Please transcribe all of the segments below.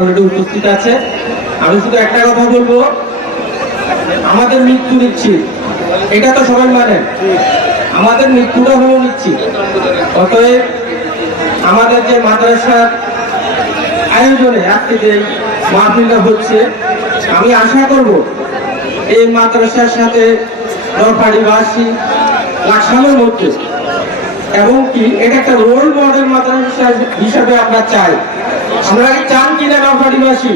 উপস্থিত আছে। আমি শুধু একটা কথা বলব। আমাদের মৃত্যু এটা তো সবাই আমাদের মৃত্যুটা হলো অতএব আমাদের যে মাদ্রাসার আয়োজনে আজকে যে মাহফিলটা হচ্ছে, আমি আশা করব এই মাদ্রাসার সাথে নরপাড়িবাসী লাকসামের মধ্যে, এবং কি এটা একটা রোল মডেল মাদ্রাসা হিসাবে আমরা চাই। কি চান কিনা নরপাড়িবাসী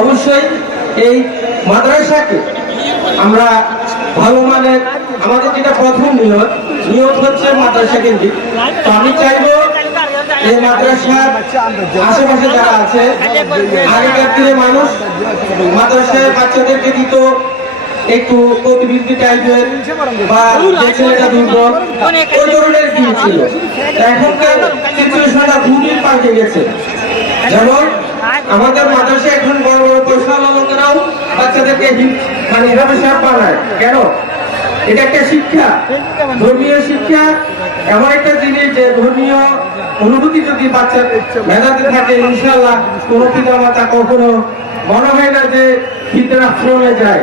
অবশ্যই এই মাদ্রাসাকে আমরা ভালো মানের, আমাদের যেটা প্রথম নিয়ত নিয়ত হচ্ছে মাদ্রাসা কেন্দ্রিক। তো আমি চাইব এই মাদ্রাসার আশেপাশে যারা আছে, আগেকার দিনে মানুষ মাদ্রাসায় বাচ্চাদেরকে দিত একটু টাইপের বা যে ছেলেটা দুর্বল ওই ধরনের দিয়েছিল এখনকার সিচুয়েশনটা খুবই পাল্টে গেছে। যেমন আমাদের এখন বড় বড় পয়সাওয়ালা লোকেরাও বাচ্চাদেরকে মানে এভাবে সাপ বানায়। কেন? এটা একটা শিক্ষা। ধর্মীয় শিক্ষা এমন একটা জিনিস যে ধর্মীয় অনুভূতি যদি বাচ্চার মেধাতে থাকে ইনশাল্লাহ কোনো পিতা মাতা কখনো মনে হয় না যে ভিতরে আশ্রমে যায়।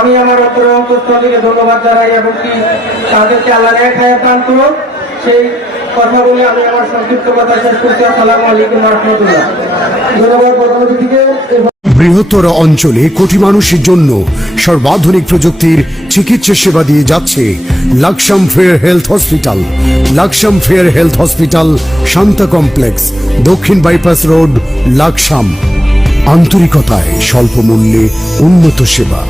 আমি আমার অন্তর ধন্যবাদ জানাই এবং কি তাদেরকে আল্লাহ ন্যায় খায় প্রাণ করো সেই কথা বলে আমি আমার সংক্ষিপ্ত কথা শেষ করছি। আসসালামু আলাইকুম রহমতুল্লাহ। ধন্যবাদ এবং বৃহত্তর অঞ্চলে কোটি মানুষের জন্য সর্বাধুনিক প্রযুক্তির চিকিৎসা সেবা দিয়ে যাচ্ছে Laksam fair health hospital. Laksam fair health hospital Shanta complex, দক্ষিণ বাইপাস রোড, লাকসাম। আন্তরিকতায় স্বল্প মূল্যে উন্নত সেবা।